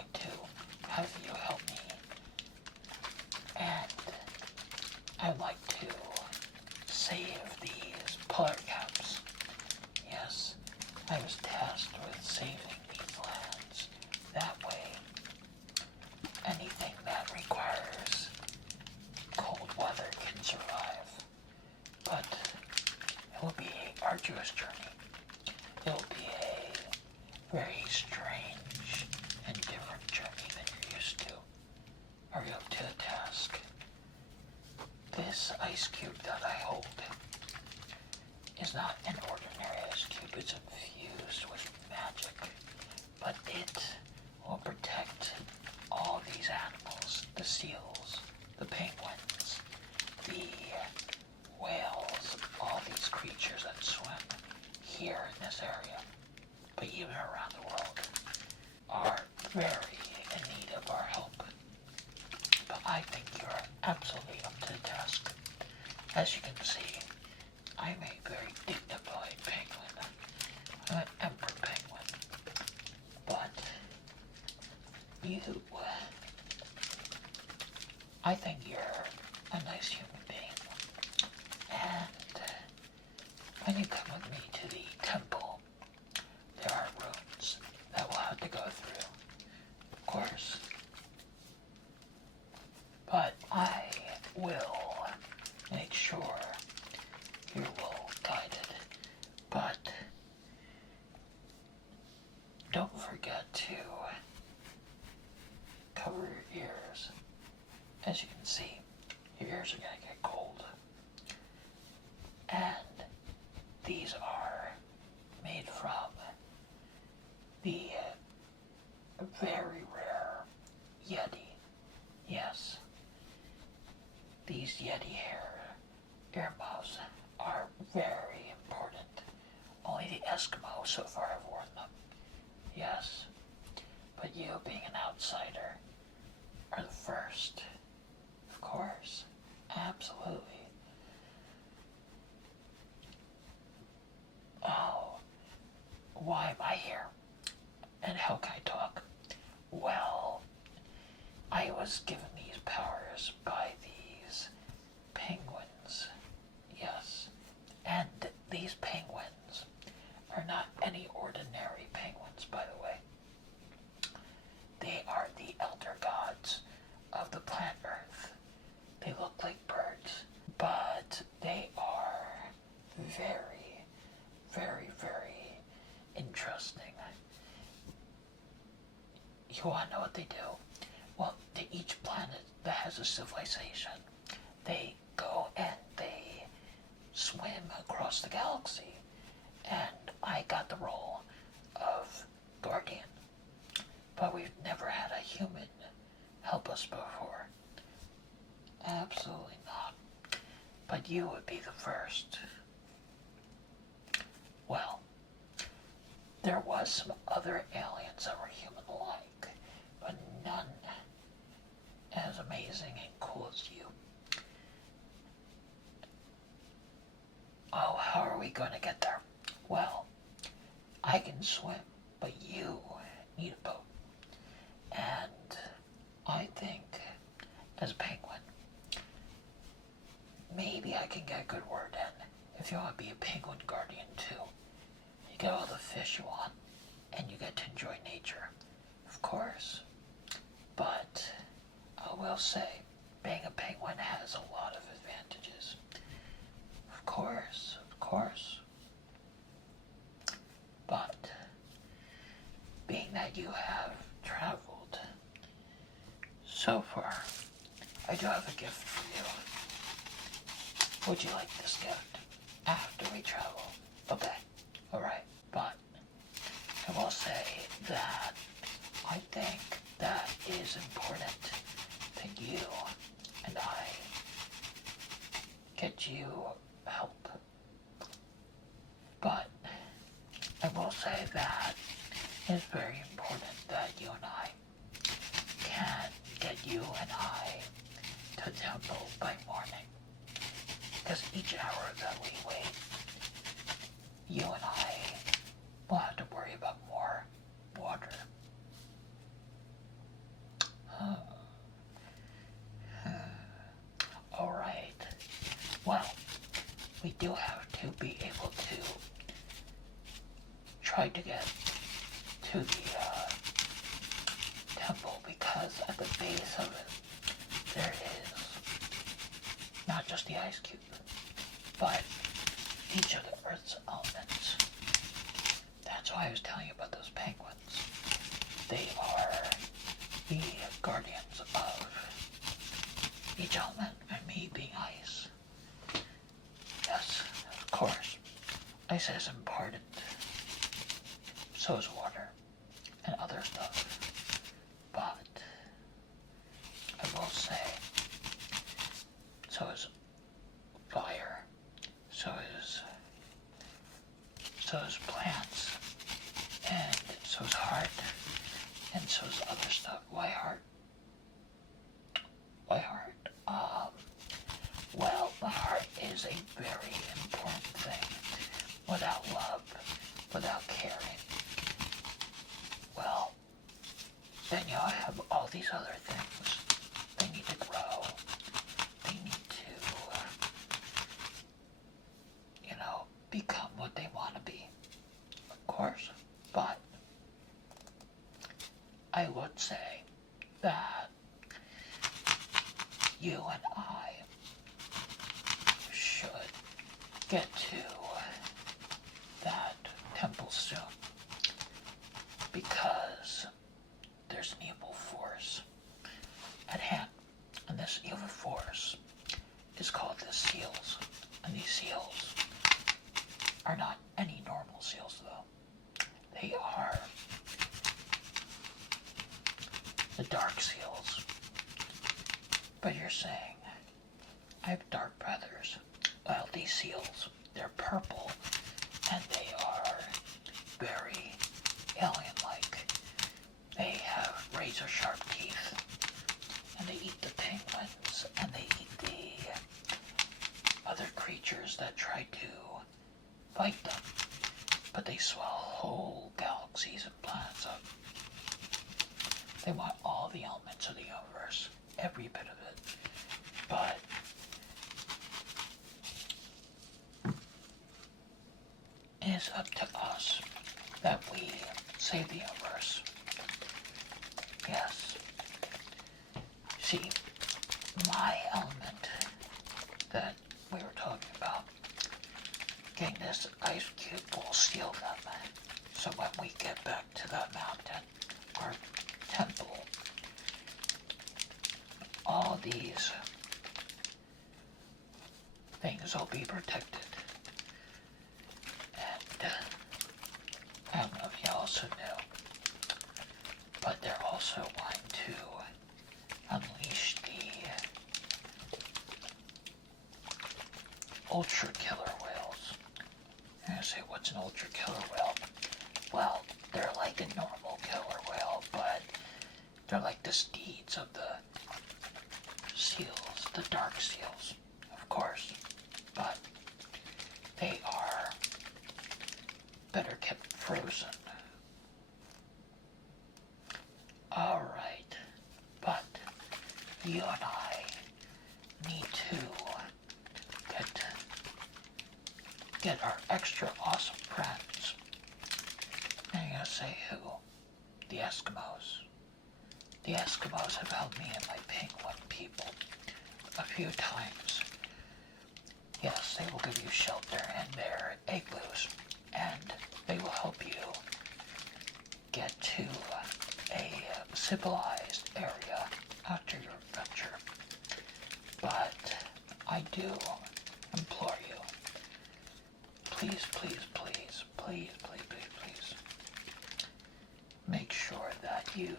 like to have you help me. And I'd like to save these polar caps. Yes, I was tasked with saving these lands. That way, anything that requires cold weather can survive. But it will be an arduous journey. It will be a very strange and different journey than you're used to. Are you up to the task? This ice cube that I hold is not an ordinary ice cube. It's infused with magic, but it will protect all these animals, the seals, the penguins, the whales, all these creatures that swim here in this area, but even around the world, are very in need of our help. But I think you're absolutely up to the task. As you can see, I'm a very dignified penguin. I'm an emperor penguin. But you, I think you're a nice human being. And when you come with me to the temple, there are rooms that we'll have to go through, of course. But I will make sure you're well guided. But don't forget to cover your ears. As you can see, your ears are going to get cold. And these are made from the very rare Yeti. Yes. These Yeti ear muffs are very important. Only the Eskimos so far have worn them. Yes. But you, being an outsider, are the first. Of course. Absolutely. Oh, why am I here? And how can I talk? Well, I was given these powers by these penguins. Yes. And these penguins are not any ordinary penguins, by the way. They are the elder gods of the planet Earth. They look like birds, but they are very, very, very interesting. You want to know what they do? Well, to each planet that has a civilization, they go and they swim across the galaxy. And I got the role of guardian. But we've never had a human help us before. Absolutely not. But you would be the first. Well, there was some other aliens that were human-like, but none as amazing and cool as you. Oh, how are we going to get there? Well, I can swim, but you need a boat. And I think, as a penguin, maybe I can get a good word in if you want to be a penguin guardian too. You get all the fish you want, and you get to enjoy nature, of course. But I will say, being a penguin has a lot of advantages. Of course, of course. But being that you have traveled so far, I do have a gift for you. Would you like this gift after we travel? Okay, alright. But I will say that I think that is important that you and I get you help. But I will say that it's very important that you and I can get you and I to the temple by morning. Because each hour that we wait, you and I will have to worry about more water. you have to be able to try to get to the temple, because at the base of it there is not just the ice cube, but each of the Earth's elements. That's why I was telling you about those penguins. They are the guardians of each element, and me being ice. Yes, of course, ice is important. So is water and other stuff. But I will say, so is fire, so is plants, and so is heart, and so is other stuff. Why heart? Why heart? Well, the heart is a very important thing. Without love, without caring, well, then you'll have all these other things. They need to grow. They need to, become what they want to be, of course. But I would say that you and I should get to that temple soon, because there's an evil force at hand, and this evil force is called the seals, and these seals are not any normal seals, though. They are the dark seals. But you're saying, I have dark brothers. Well, these seals, they're purple, and they are very alien-like. They have razor-sharp teeth, and they eat the penguins, and they eat the other creatures that try to fight them. But they swallow whole galaxies and planets up. They want all the elements of the universe, every bit of it. But it is up to us that we save the universe. Yes. See, my element that we were talking about, getting this ice cube will seal them. So when we get back to that mountain or temple, all these things will be protected. And I don't know if you also knew, but they're also wanting to unleash the ultra killer whales. You're gonna say, what's an ultra killer whale? Well, they're like a normal killer whale, but they're like the steeds of the seals, the dark seals, of course. But they are better kept frozen. Alright, but you and I need to get our extra awesome friends. And you're gonna say who? The Eskimos. The Eskimos have helped me and my penguin people a few times. Yes, they will give you shelter in their igloos, and they will help you get to a civilized area after your adventure. But I do implore you, please, please, please, please, please, please, please, make sure that you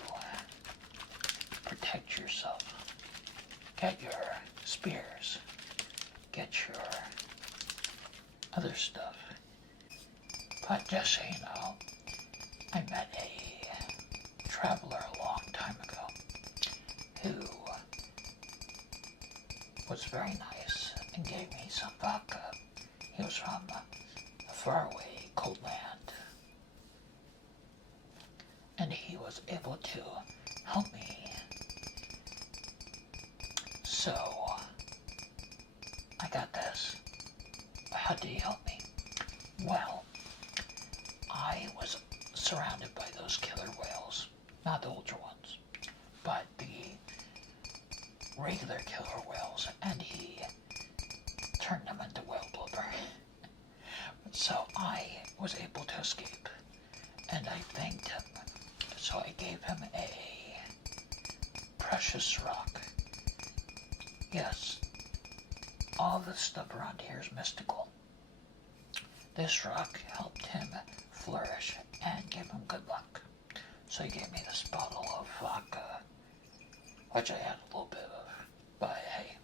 protect yourself. Get your spears. Get your other stuff. But just so you know, I met a traveler a long time ago who was very nice and gave me some vodka. He was from a faraway cold land, and he was able to help me. So I got this. A how did he help me? Well, I was surrounded by those killer whales. Not the ultra ones, but the regular killer whales, and he turned them into whale blubber. So I was able to escape, and I thanked him. So I gave him a precious rock. Yes, all the stuff around here is mystical. This rock helped him flourish and gave him good luck. So he gave me this bottle of vodka, which I had a little bit of. But hey,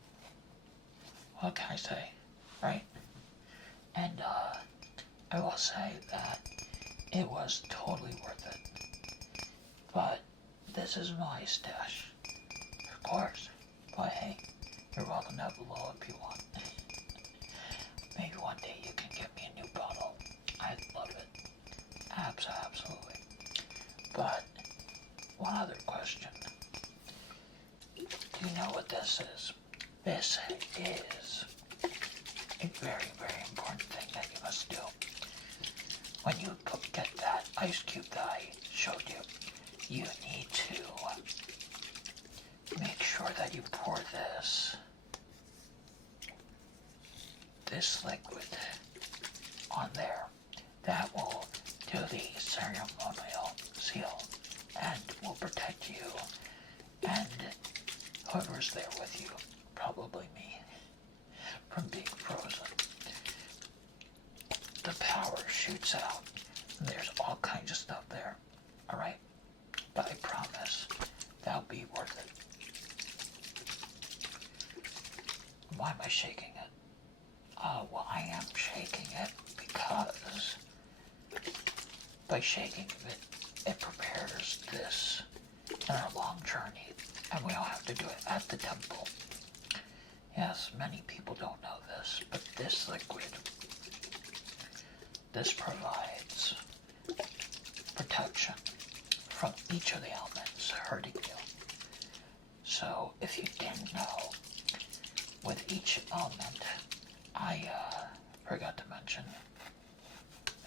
what can I say, right? And I will say that it was totally worth it. But this is my stash, of course. But hey, you're welcome to have a little if you want. Maybe one day you can get me a new bottle. I'd love it. Absolutely. But one other question. Do you know what this is? This is a very, very important thing that you must do. When you get that ice cube that I showed you, you need to make sure that you pour this liquid on there. That will do the ceremonial seal and will protect you and whoever's there with you, probably me, from being frozen. The power shoots out, and there's all kinds of stuff there, alright? But I promise that'll be worth it. Why am I shaking it? Well, I am shaking it because by shaking it, it prepares this in our long journey, and we all have to do it at the temple. Yes, many people don't know this, but this liquid, this provides protection from each of the elements hurting you. So if you didn't know, with each element, I forgot to mention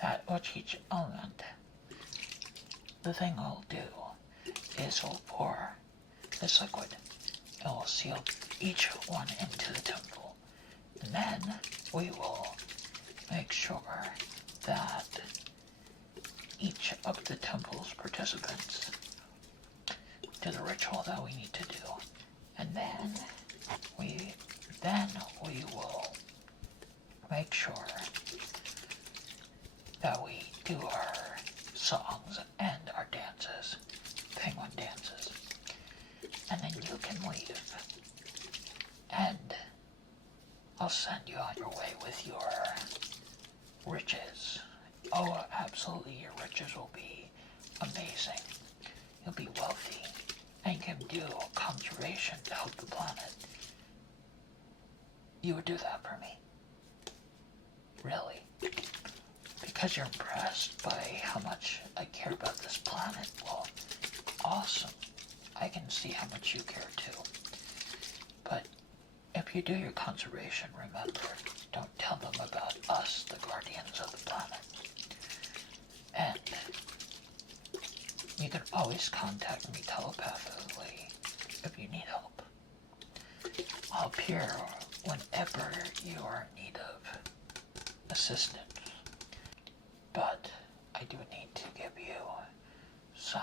that with each element, the thing I'll do is I'll pour this liquid and we'll seal each one into the temple. And then we will make sure that each of the temple's participants do the ritual that we need to do. And then we will make sure that we do our songs and our dances, penguin dances, and then you can leave, and I'll send you on your way with your riches. Oh, absolutely, your riches will be amazing. You'll be wealthy, and you can do conservation to help the planet. You would do that for me? Really? Because you're impressed by how much I care about this planet? Well, awesome. I can see how much you care too. But if you do your conservation, remember, don't tell them about us, the guardians of the planet. And you can always contact me telepathically if you need help. I'll appear whenever you are in need of assistance. But I do need to give you some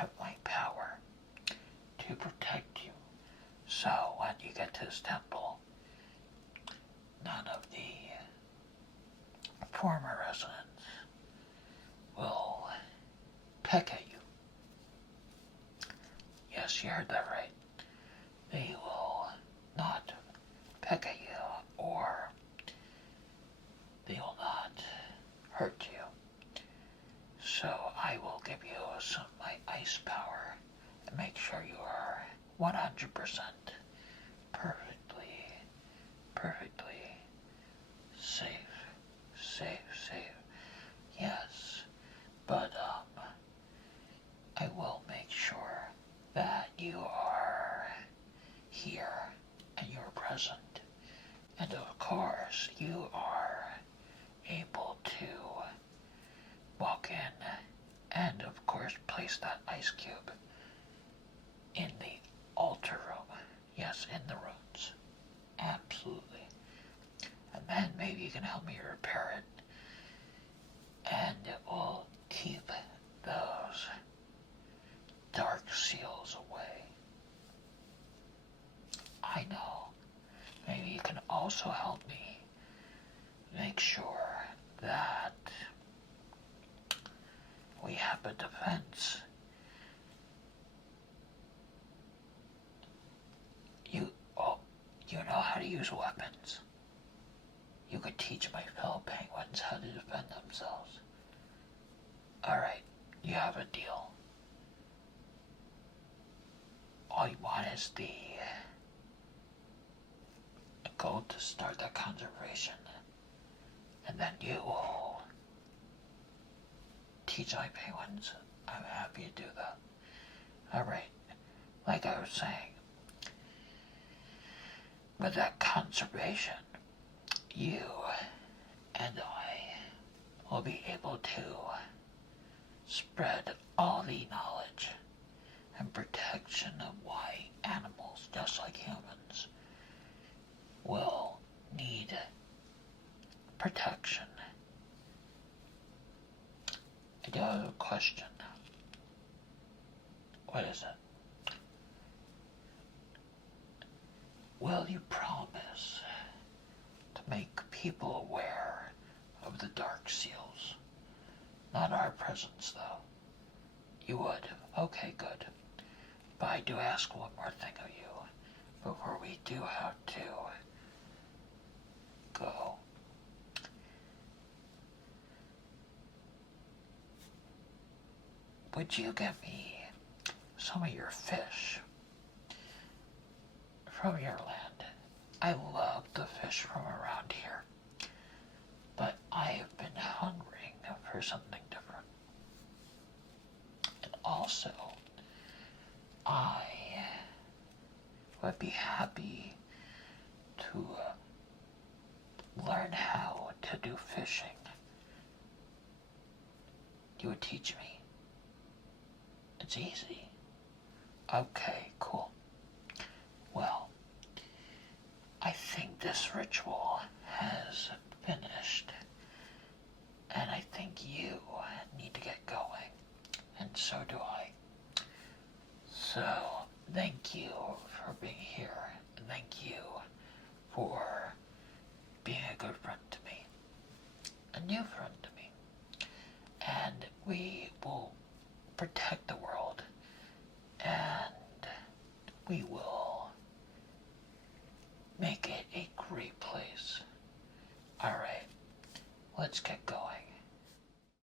of my power to protect you. So when you get to this temple, none of the former residents will peck at you. Yes, you heard that right. They will not peck at you, or they will not hurt you. So I will give you some of my ice power and make sure you are 100% perfectly safe. Yes, but I will make sure that you are here and you're present. And of course, you are able to walk in and, of course, place that ice cube in the altar room. Yes, in the rooms. Absolutely. And then maybe you can help me repair it. And it will keep those dark seals away. I know. Maybe you can also help me make sure that we have a defense. You know how to use weapons. You could teach my fellow penguins how to defend themselves. Alright, you have a deal. All you want is the gold to start that conservation. And then you will teach my penguins. I'm happy to do that. Alright, like I was saying, with that conservation, you and I will be able to spread all the knowledge and protection of why animals, just like humans, will need protection. I do have a question. What is it? Will you promise to make people aware of the dark seals? Not our presence, though. You would? Okay, good. But I do ask one more thing of you before we do have to go. Would you give me some of your fish from your land? I love the fish from around here, but I have been hungering for something different. And also, I would be happy to learn how to do fishing. You would teach me. It's easy. Okay, cool. Well, I think this ritual has finished, and I think you need to get going, and so do I. So, thank you for being here, and thank you for being a good friend to me, a new friend to me, and we will protect the world, and we will